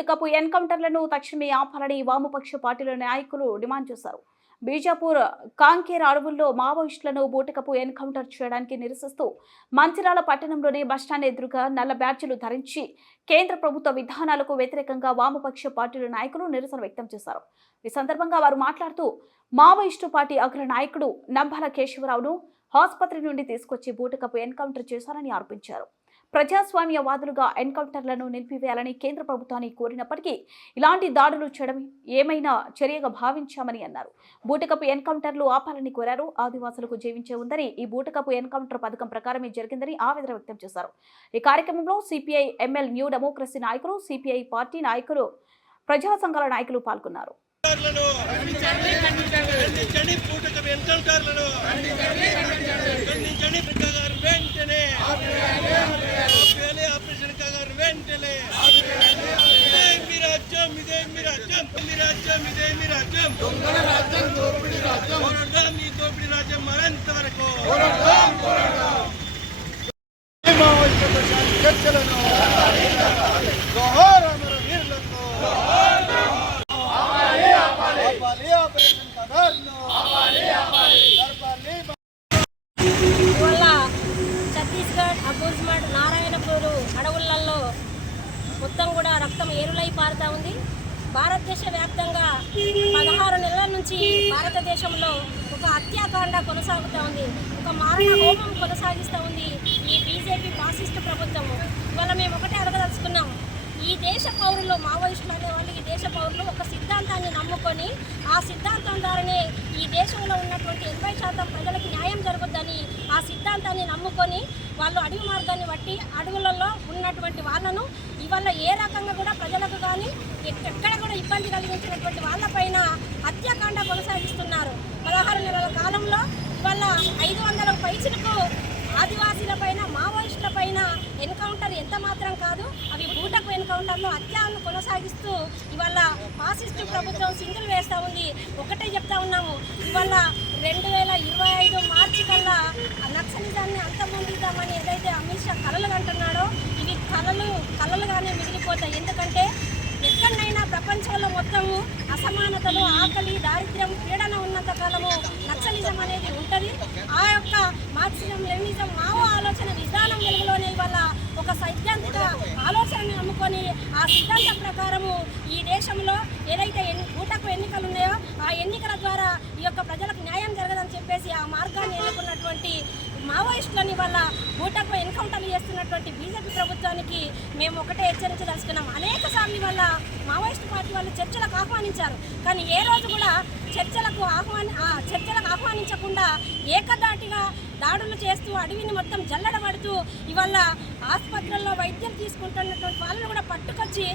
బూటకపు ఎన్కౌంటర్లను తక్షణమే ఆపాలని వామపక్ష పార్టీల నాయకులు డిమాండ్ చేశారు. బీజాపూర్ కాంకేర్ అడవుల్లో మావోయిస్టులను బూటకపు ఎన్కౌంటర్ చేయడానికి నిరసిస్తూ మంచిర్యాల పట్టణంలోని బస్టాండ్ ఎదురుగా నల్ల బ్యాడ్జీలు ధరించి కేంద్ర ప్రభుత్వ విధానాలకు వ్యతిరేకంగా వామపక్ష పార్టీల నాయకులు నిరసన వ్యక్తం చేశారు. ఈ సందర్భంగా వారు మాట్లాడుతూ మావోయిస్టు పార్టీ అగ్ర నాయకుడు నంబాల కేశవరావును ఆసుపత్రి నుండి తీసుకొచ్చి బూటకపు ఎన్కౌంటర్ చేశారని ఆరోపించారు. ప్రజాస్వామ్యవాదులుగా ఎన్కౌంటర్లను నిలిపివేయాలని కేంద్ర ప్రభుత్వాన్ని కోరినప్పటికీ ఇలాంటి దాడులు చేయడం ఏమైనా చర్యగా భావించామని అన్నారు. బూటకపు ఎన్కౌంటర్లు ఆపాలని కోరారు. ఆదివాసులకు జీవించే ఉందని ఈ బూటకపు ఎన్కౌంటర్ పథకం ప్రకారమే జరిగిందని ఆవేదన వ్యక్తం చేశారు. ఈ కార్యక్రమంలో సిపిఐ ఎంఎల్ న్యూ డెమోక్రసీ నాయకులు, సిపిఐ పార్టీ నాయకులు, ప్రజా సంఘాల నాయకులు పాల్గొన్నారు. ఛత్తీస్గఢ్, అబూజ్మడ్, నారాయణపూర్ అడవులలో మొత్తం కూడా రక్తం ఏరులై పారుతూ ఉంది. భారతదేశ వ్యాప్తంగా 16 నెలల నుంచి భారతదేశంలో ఒక హత్యాకాండ కొనసాగుతూ ఉంది. ఒక మారణ హోమం కొనసాగిస్తూ ఉంది ఈ బీజేపీ ఫాసిస్ట్ ప్రభుత్వము. ఇవాళ మేము ఒకటే అడగదలుచుకున్నాం. ఈ దేశ పౌరులు, మావోయిస్టులు అనేవాళ్ళు ఈ దేశ పౌరులు ఒక సిద్ధాంతాన్ని నమ్ముకొని ఆ సిద్ధాంతం ద్వారానే ఈ దేశంలో ఉన్నటువంటి 80% ప్రజలకు న్యాయం జరుగుద్దని ఆ సిద్ధాంతాన్ని నమ్ముకొని వాళ్ళు అడవి మార్గాన్ని బట్టి అడవులలో ఉన్నటువంటి వాళ్ళను ఇవాళ ఏ రకంగా కూడా ప్రజలకు కానీ ఎక్కడ కూడా ఇబ్బంది కలిగించినటువంటి వాళ్ళపైన హత్యాకాండ కొనసాగిస్తున్నారు. 16 నెలల కాలంలో ఇవాళ 500 పైసలకు ఆదివాసీల పైన, మావోయిస్టుల పైన ఎన్కౌంటర్ ఎంత మాత్రం కాదు, అవి బూటకు ఎన్కౌంటర్లో హత్యలను కొనసాగిస్తూ ఇవాళ ఫాసిస్టు ప్రభుత్వం సింగిల్ వేస్తూ ఉంది. ఒకటే చెప్తా ఉన్నాము, ఇవాళ 2025 మార్చి కల్లా నక్సలిజాన్ని అంతమొందిద్దామని ఏదైతే అమిత్ షా కలలు అంటున్నాడో ఇవి కలలుగానే మిగిలిపోతాయి. ఎందుకంటే ఎక్కడైనా ప్రపంచంలో మొత్తము అసమానతలు, ఆకలి, దారిద్ర్యం, పీడన ఉన్నంత కాలము నక్సలిజం అనేది ఉంటుంది. ఆ యొక్క మార్క్సిజం, లెనినిజం, మావో ఆలోచన విధానం వెలుగులోనే ఇవాళ ఒక సైద్ధాంతిక ఆలోచనని నమ్ముకొని ఆ సిద్ధాంతం ప్రకారము ఈ దేశంలో ఏదైతే బూటకు ఎన్నికలు ఉన్నాయో ఆ ఎన్నికల ద్వారా ఈ యొక్క ప్రజలకు న్యాయం జరగదని చెప్పేసి ఆ మార్గాన్ని ఎన్నుకున్నటువంటి మావోయిస్టులని వల్ల బూటకు ఎన్కౌంటర్లు చేస్తున్నటువంటి బీజేపీ ప్రభుత్వానికి మేము ఒకటే హెచ్చరించదలుచుకున్నాం. అనేక సార్లు వల్ల మావోయిస్టు పార్టీ వాళ్ళు చర్చలకు ఆహ్వానించారు. కానీ ఏ రోజు కూడా చర్చలకు ఆహ్వానించకుండా ఏకదాటిగా దాడులు చేస్తూ అడవిని మొత్తం జల్లడబడుతూ ఇవాళ ఆసుపత్రుల్లో వైద్యం తీసుకుంటున్నటువంటి వాళ్ళని కూడా పట్టుకొచ్చి